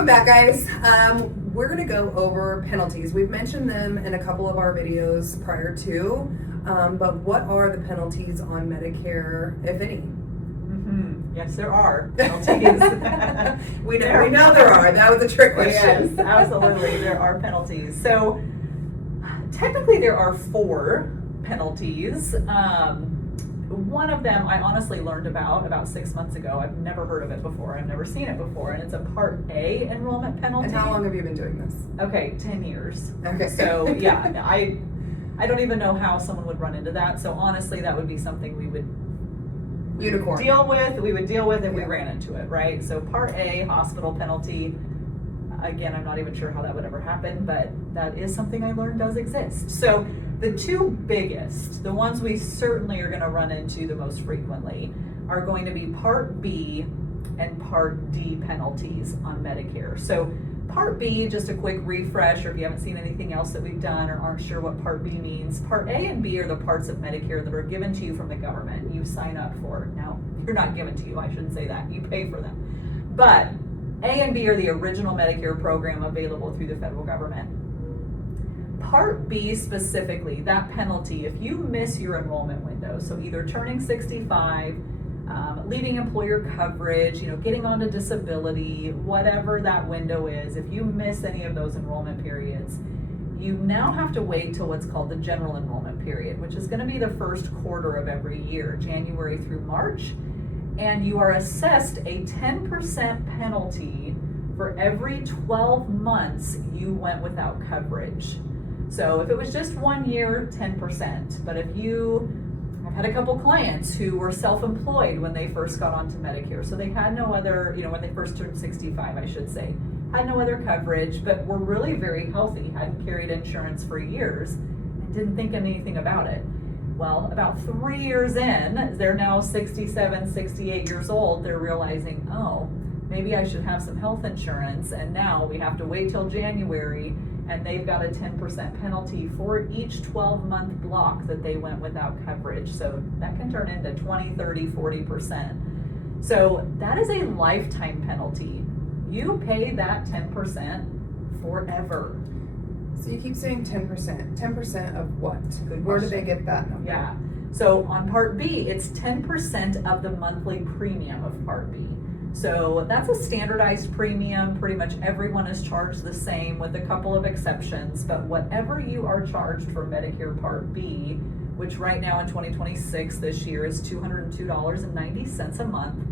Welcome back, guys. We're going to go over penalties. We've mentioned them in a couple of our videos prior to, but what are the penalties on Medicare, if any? Yes, there are penalties. We know there are. That was a trick question. Yes, absolutely, there are penalties. So technically there are 4 penalties. One of them I honestly learned about 6 months ago. I've never heard of it before. I've never seen it before. And it's a Part A enrollment penalty. And how long have you been doing this? Okay, 10 years. Okay. So yeah, I don't even know how someone would run into that. So honestly, that would be something we would Unicorn. deal with if we Yeah. ran into it, right? So Part A, hospital penalty. Again, I'm not even sure how that would ever happen, but that is something I learned does exist. So the 2 biggest, the ones we certainly are going to run into the most frequently, are going to be Part B and Part D penalties on Medicare. So Part B, just a quick refresh, or if you haven't seen anything else that we've done or aren't sure what Part B means, Part A and B are the parts of Medicare that are given to you from the government. You sign up for. Now, you're not given to you, I shouldn't say that. You pay for them. But A and B are the original Medicare program available through the federal government. Part B specifically, that penalty, if you miss your enrollment window, so either turning 65, leaving employer coverage, getting onto disability, whatever that window is, if you miss any of those enrollment periods, you now have to wait till what's called the general enrollment period, which is going to be the first quarter of every year, January through March, and you are assessed a 10% penalty for every 12 months you went without coverage. So if it was just 1 year, 10%, but if I've had a couple clients who were self-employed when they first got onto Medicare, so they had no other, when they first turned 65, I should say, had no other coverage, but were really very healthy, hadn't carried insurance for years, and didn't think anything about it. Well, about 3 years in, they're now 67, 68 years old, they're realizing, oh, maybe I should have some health insurance, and now we have to wait till January, and they've got a 10% penalty for each 12-month block that they went without coverage. So that can turn into 20, 30, 40%. So that is a lifetime penalty. You pay that 10% forever. So you keep saying 10%. 10% of what? Good Where do question. they get that number? Yeah. So on Part B, it's 10% of the monthly premium of Part B. So that's a standardized premium. Pretty much everyone is charged the same with a couple of exceptions, but whatever you are charged for Medicare Part B, which right now in 2026 this year is $202.90 a month,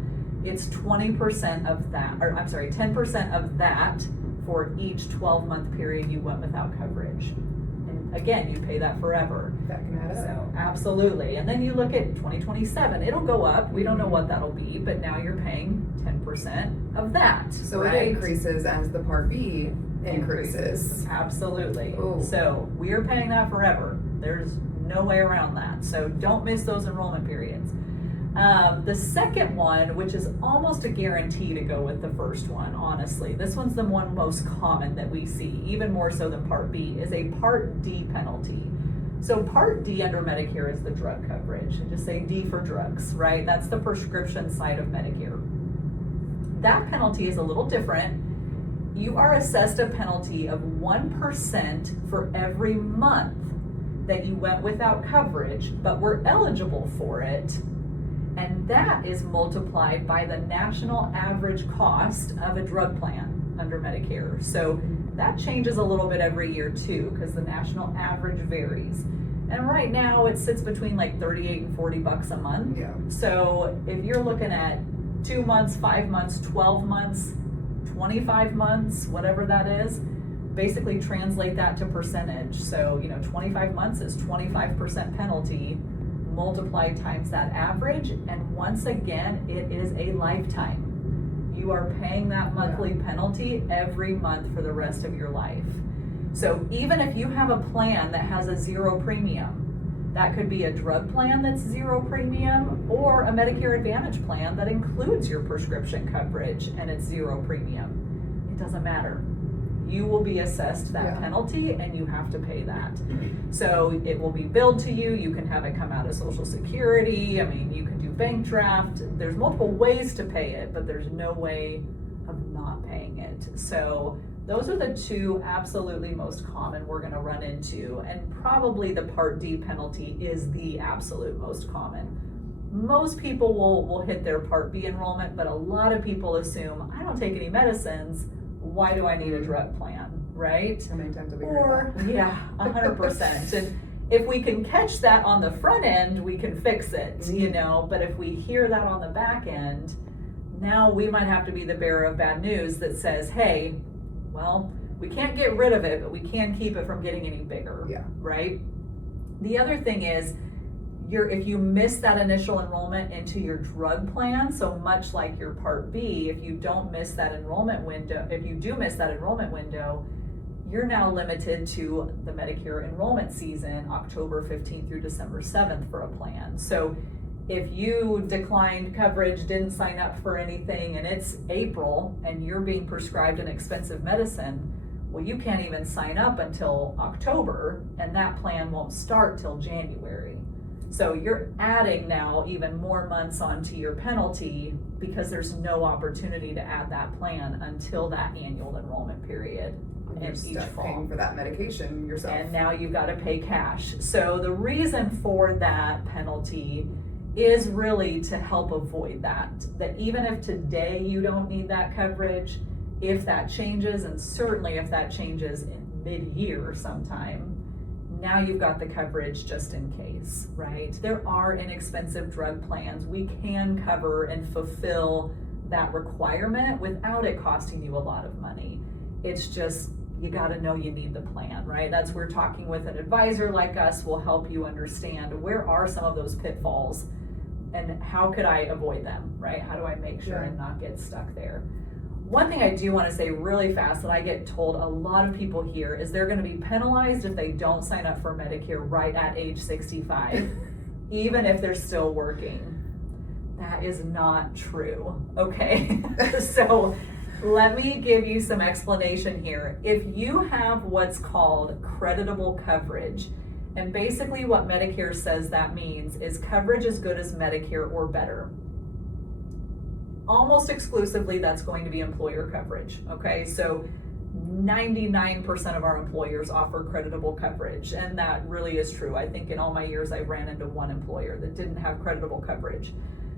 it's 20% of that, 10% of that for each 12-month period you went without coverage. And again, you pay that forever. That can add up. So absolutely. And then you look at 2027, it'll go up. We don't know what that'll be, but now you're paying 10% of that. So right? it increases as the Part B increases. Absolutely. Ooh. So we are paying that forever. There's no way around that. So don't miss those enrollment periods. The second one, which is almost a guarantee to go with the first one, honestly, this one's the one most common that we see, even more so than Part B, is a Part D penalty. So Part D under Medicare is the drug coverage, and just say D for drugs, right? That's the prescription side of Medicare. That penalty is a little different. You are assessed a penalty of 1% for every month that you went without coverage, but were eligible for it. And that is multiplied by the national average cost of a drug plan under Medicare. So that changes a little bit every year too, because the national average varies. And right now it sits between like 38 and 40 bucks a month. Yeah. So if you're looking at 2 months, 5 months, 12 months, 25 months, whatever that is, basically translate that to percentage. So, 25 months is 25% penalty multiplied times that average, and once again, it is a lifetime. You are paying that monthly penalty every month for the rest of your life. So even if you have a plan that has a 0 premium, that could be a drug plan that's 0 premium, or a Medicare Advantage plan that includes your prescription coverage and it's 0 premium. It doesn't matter. You will be assessed that penalty and you have to pay that. So it will be billed to you. You can have it come out of Social Security. I mean, you can do bank draft. There's multiple ways to pay it, but there's no way of not not paying it. So those are the two absolutely most common we're going to run into, and probably the Part D penalty is the absolute most common. Most people will hit their Part B enrollment, but a lot of people assume, I don't take any medicines, why do I need a drug plan, right? How many times have we Or, heard that? yeah, 100%. And if we can catch that on the front end, we can fix it, you know, but if we hear that on the back end, now we might have to be the bearer of bad news that says, hey, well, we can't get rid of it, but we can keep it from getting any bigger, Yeah. right? The other thing is, if you miss that initial enrollment into your drug plan, so much like your Part B, if you don't miss that enrollment window, if you do miss that enrollment window, you're now limited to the Medicare enrollment season, October 15th through December 7th for a plan. So if you declined coverage, didn't sign up for anything, and it's April and you're being prescribed an expensive medicine, well, you can't even sign up until October, and that plan won't start till January. So you're adding now even more months onto your penalty because there's no opportunity to add that plan until that annual enrollment period. You're And each stuck fall. paying for that medication yourself. And now you've got to pay cash. So the reason for that penalty is really to help avoid that even if today you don't need that coverage, if that changes, and certainly if that changes in mid-year sometime, now you've got the coverage just in case, right? There are inexpensive drug plans. We can cover and fulfill that requirement without it costing you a lot of money. It's just, you got to know you need the plan, right? That's where talking with an advisor like us will help you understand where are some of those pitfalls and how could I avoid them, right? How do I make sure and not get stuck there? One thing I do want to say really fast that I get told a lot of people here is they're going to be penalized if they don't sign up for Medicare right at age 65, even if they're still working. That is not true, okay? So let me give you some explanation here. If you have what's called creditable coverage, and basically what Medicare says that means is coverage as good as Medicare or better. Almost exclusively, that's going to be employer coverage, okay? So 99% of our employers offer creditable coverage, and that really is true. I think in all my years, I ran into one employer that didn't have creditable coverage.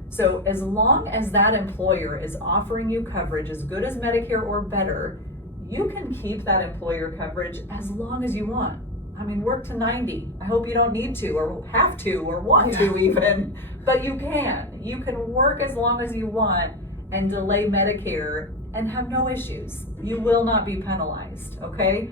So as long as that employer is offering you coverage as good as Medicare or better, you can keep that employer coverage as long as you want. I mean, work to 90. I hope you don't need to or have to or want to even, but you can. You can work as long as you want and delay Medicare and have no issues. You will not be penalized, okay?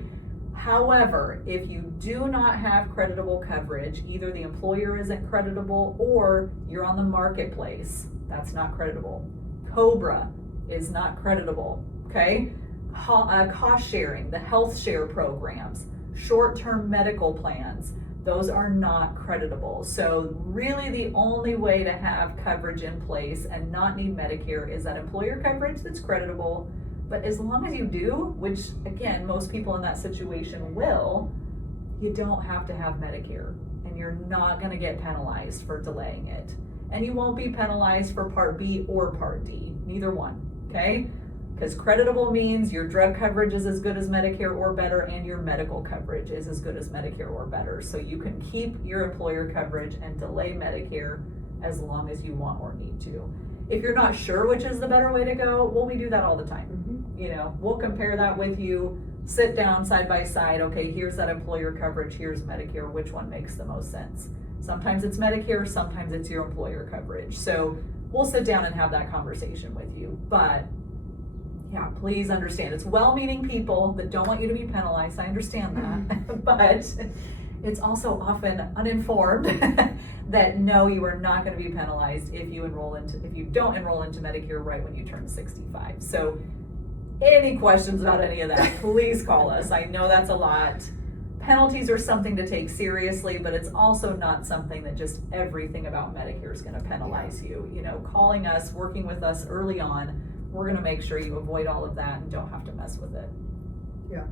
However, if you do not have creditable coverage, either the employer isn't creditable or you're on the marketplace, that's not creditable. COBRA is not creditable, okay? Cost sharing, the health share programs, short-term medical plans, those are not creditable. So really the only way to have coverage in place and not need Medicare is that employer coverage that's creditable. But as long as you do, which again, most people in that situation will, you don't have to have Medicare, and you're not gonna get penalized for delaying it. And you won't be penalized for Part B or Part D, neither one, okay? Because creditable means your drug coverage is as good as Medicare or better, and your medical coverage is as good as Medicare or better. So you can keep your employer coverage and delay Medicare as long as you want or need to. If you're not sure which is the better way to go, well, we do that all the time. You know, we'll compare that with you, sit down side by side, okay, here's that employer coverage, here's Medicare, which one makes the most sense? Sometimes it's Medicare, sometimes it's your employer coverage. So we'll sit down and have that conversation with you. But yeah, please understand, it's well-meaning people that don't want you to be penalized. I understand that, but it's also often uninformed that no, you are not going to be penalized if you don't enroll into Medicare right when you turn 65. So any questions about any of that, please call us. I know that's a lot. Penalties are something to take seriously, but it's also not something that just everything about Medicare is going to penalize you. You know, calling us, working with us early on, we're going to make sure you avoid all of that and don't have to mess with it. Yeah.